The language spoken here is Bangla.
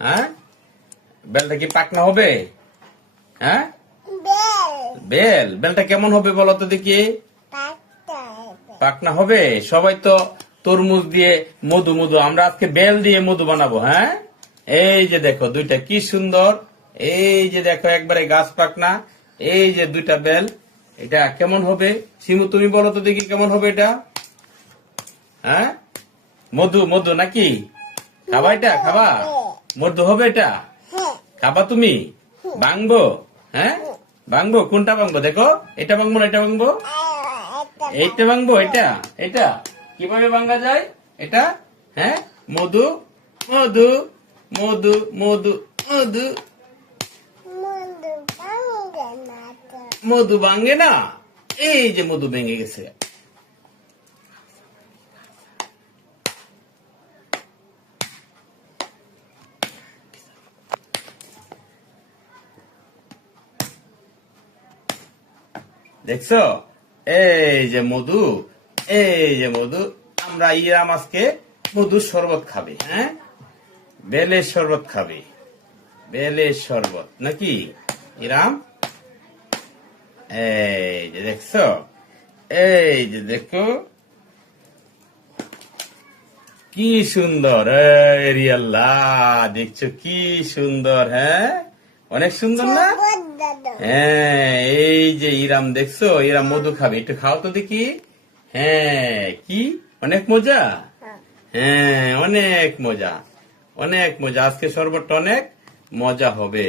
হ্যাঁ, বেলটা কি পাকনা হবে? হ্যাঁ, বেলটা কেমন হবে বলো তো দেখি। পাকনা হবে। সবাই তো তরমুজ দিয়ে মধু মধু, আমরা আজকে বেল দিয়ে মধু বানাবো। হ্যাঁ, এই যে দেখো দুইটা কি সুন্দর। এই যে দেখো একবারে গাছ পাকনা। এই যে দুইটা বেল, এটা কেমন হবে শিমু তুমি বলো তো দেখি কেমন হবে এটা। হ্যাঁ, মধু মধু নাকি? খাবা এটা? খাবা? মধু হবে এটা? খাবা তুমি? ভাঙবো? হ্যাঁ, ভাঙবো। কোনটা ভাঙবো দেখো, এটা ভাঙবো না এটা ভাঙবো? এইটা ভাঙবো। এটা এটা কিভাবে ভাঙা যায় এটা? হ্যাঁ, মধু মধু মধু মধু মধু মধু ভাঙে না। এই যে মধু ভেঙে গেছে। দেখছো, এই যে মধু, এই যে মধু। আমরা ইরাম আজকে মধুর শরবত খাবে। হ্যাঁ, বেলের শরবত খাবে। বেলের শরবত নাকি ইরাম? এই যে দেখছো, এই যে দেখো কি সুন্দর। রিয়াল্লাহ, দেখছো কি সুন্দর? হ্যাঁ, অনেক সুন্দর না? হ্যাঁ, এই যে ইরাম দেখছো, ইরাম মধু খাবে। একটু খাও তো দেখি। হ্যাঁ, কি অনেক মজা। হ্যাঁ, অনেক মজা, অনেক মজা। আজকে শরবতটা অনেক মজা হবে।